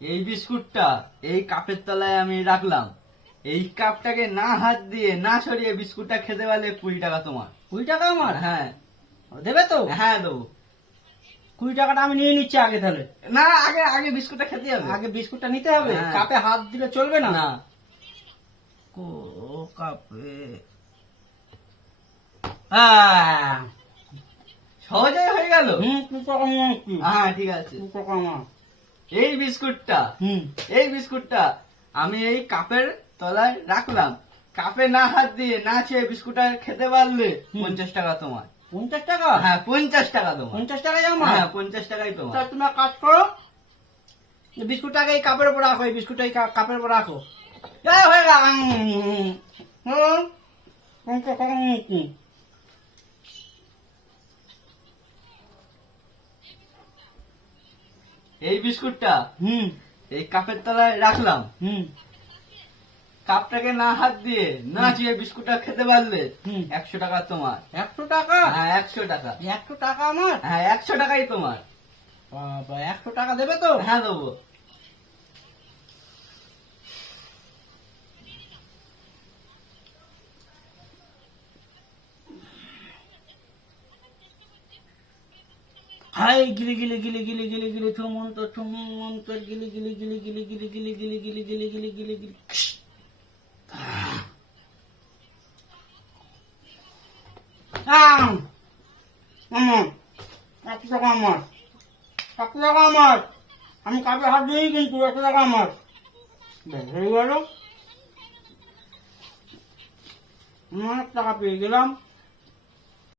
এই বিস্কুটটা এই কাপের তলায় আমি রাখলাম। এই কাপটাকে না হাত দিয়ে না সরিয়ে বিস্কুটটা খেতে পারলে কুড়ি টাকা তোমার। কুড়ি টাকা আমার? হ্যাঁ। দেবে তো? হ্যাঁ দেবো। কুড়ি টাকাটা আমি নিয়ে নিচ্ছি আগে তাহলে। না আগে আগে বিস্কুটটা খেতে হবে। আগে বিস্কুটটা নিতে হবে। হ্যাঁ। কাপে হাত দিলে চলবে না? না। কাপে। সহজেই হয়ে গেল? হ্যাঁ ঠিক আছে। এই বিস্কুটটা এই বিস্কুটটা আমি এই কাপের তলায় রাখলাম কাপে না হাত দিয়ে না খেয়ে বিস্কুটটা খেতে পারলে পঞ্চাশ টাকা তোমার পঞ্চাশ টাকা হ্যাঁ পঞ্চাশ টাকা তোমার পঞ্চাশ টাকাই আমার হ্যাঁ পঞ্চাশ টাকাই তোমার তুমি কাজ করো বিস্কুটটাকে এই কাপের উপর রাখো এই বিস্কুটটা এই কাপের উপর রাখো হয়ে গেল এই বিস্কুটটা হুম। এই কাপের তলায় রাখলাম। হুম। কাপটাকে না হাত দিয়ে না চিয়ে বিস্কুটটা খেতে পারলে হুম। একশো টাকা তোমার। একশো টাকা? হ্যাঁ একশো টাকা। একশো টাকা আমার? হ্যাঁ একশো টাকাই তোমার। বাবা একশো টাকা দেবে তো? হ্যাঁ দেবো। হাই গিলি গিলি গিলি গিলি গিলি গিলি ঠুমন্ত ঠুমন্ত গিলি গিলি গিলি গিলি গিলি গিলি গিলি গিলি গিলি গিলি গিলি গিলি একশো টাকা আমার একশো টাকা আমার আমি কাপে হাত দিই কিন্তু একশো টাকা আমার হয়ে গেল টাকা পেয়ে গেলাম